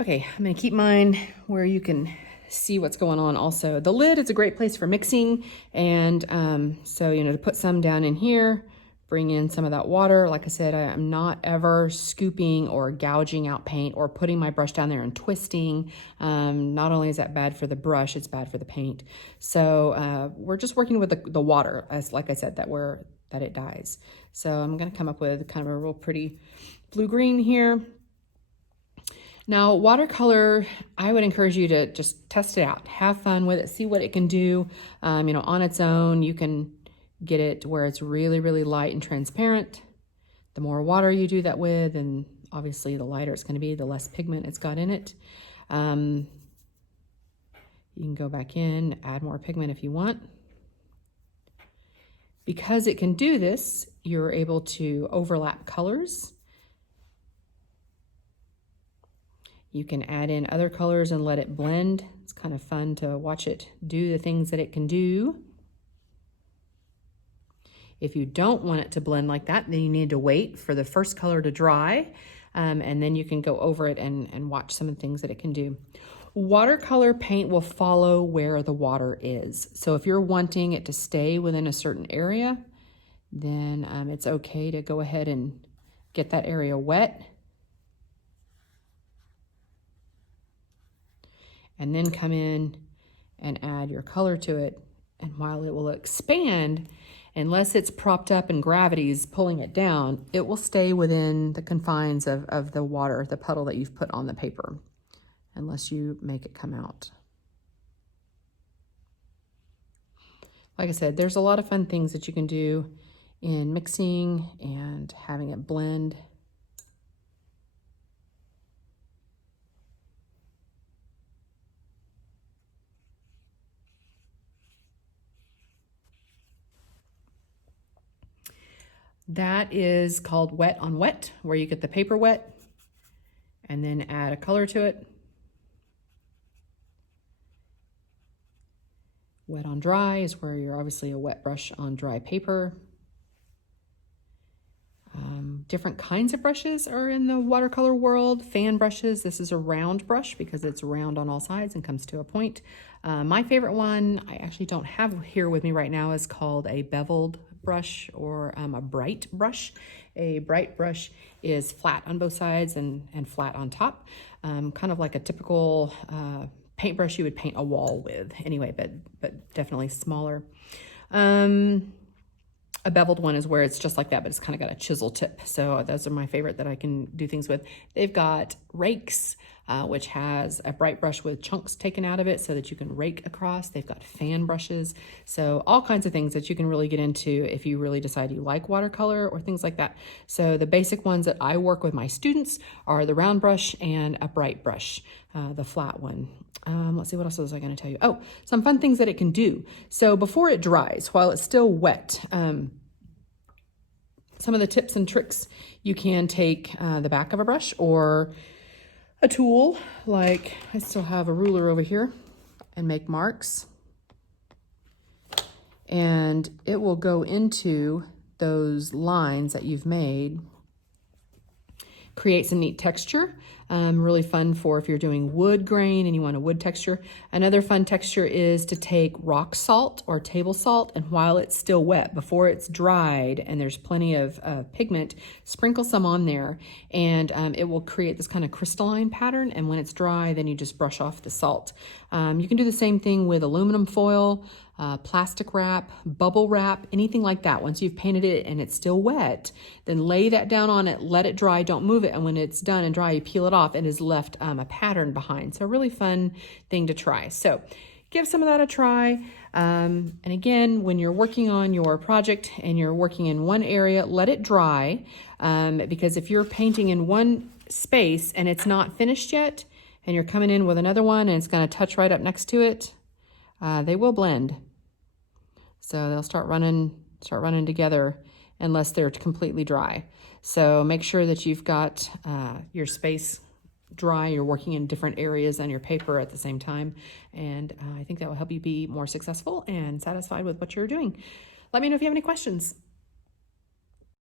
Okay, I'm gonna keep mine where you can see what's going on also. The lid is a great place for mixing, and so, to put some down in here, bring in some of that water. Like I said, I'm not ever scooping or gouging out paint or putting my brush down there and twisting. Not only is that bad for the brush, it's bad for the paint. So we're just working with the water, as like I said, that it dyes. So I'm gonna come up with kind of a real pretty blue-green here. Now, watercolor, I would encourage you to just test it out, have fun with it, see what it can do. On its own, you can get it to where it's really, really light and transparent. The more water you do that with, and obviously the lighter it's going to be, the less pigment it's got in it. You can go back in, add more pigment if you want. Because it can do this, you're able to overlap colors. You can add in other colors and let it blend. It's kind of fun to watch it do the things that it can do. If you don't want it to blend like that, then you need to wait for the first color to dry, and then you can go over it and watch some of the things that it can do. Watercolor paint will follow where the water is. So if you're wanting it to stay within a certain area, then it's okay to go ahead and get that area wet. And then come in and add your color to it. And while it will expand, unless it's propped up and gravity's pulling it down, it will stay within the confines of the water, the puddle that you've put on the paper, unless you make it come out. Like I said, there's a lot of fun things that you can do in mixing and having it blend. That is called wet on wet, where you get the paper wet and then add a color to it. Wet on dry is where you're obviously a wet brush on dry paper. Different kinds of brushes are in the watercolor world. Fan brushes, this is a round brush because it's round on all sides and comes to a point. My favorite one, I actually don't have here with me right now, is called a beveled brush or a bright brush. A bright brush is flat on both sides and flat on top, kind of like a typical paintbrush you would paint a wall with anyway, but definitely smaller. A beveled one is where it's just like that, but it's kind of got a chisel tip. So those are my favorite that I can do things with. They've got rakes, which has a bright brush with chunks taken out of it so that you can rake across. They've got fan brushes. So all kinds of things that you can really get into if you really decide you like watercolor or things like that. So the basic ones that I work with my students are the round brush and a bright brush, the flat one. Let's see, what else was I going to tell you? Oh, some fun things that it can do. So before it dries, while it's still wet, some of the tips and tricks, you can take the back of a brush or a tool, like I still have a ruler over here, and make marks. And it will go into those lines that you've made, create some neat texture. Really fun for if you're doing wood grain and you want a wood texture. Another fun texture is to take rock salt or table salt, and while it's still wet, before it's dried and there's plenty of pigment, sprinkle some on there, and it will create this kind of crystalline pattern, and when it's dry, then you just brush off the salt. You can do the same thing with aluminum foil, plastic wrap, bubble wrap, anything like that. Once you've painted it and it's still wet, then lay that down on it, let it dry, don't move it, and when it's done and dry, you peel it off and is left a pattern behind. So a really fun thing to try. So give some of that a try. And again, when you're working on your project and you're working in one area, let it dry, because if you're painting in one space and it's not finished yet, and you're coming in with another one and it's going to touch right up next to it, they will blend. So they'll start running together unless they're completely dry. So make sure that you've got your space dry, you're working in different areas on your paper at the same time. And I think that will help you be more successful and satisfied with what you're doing. Let me know if you have any questions.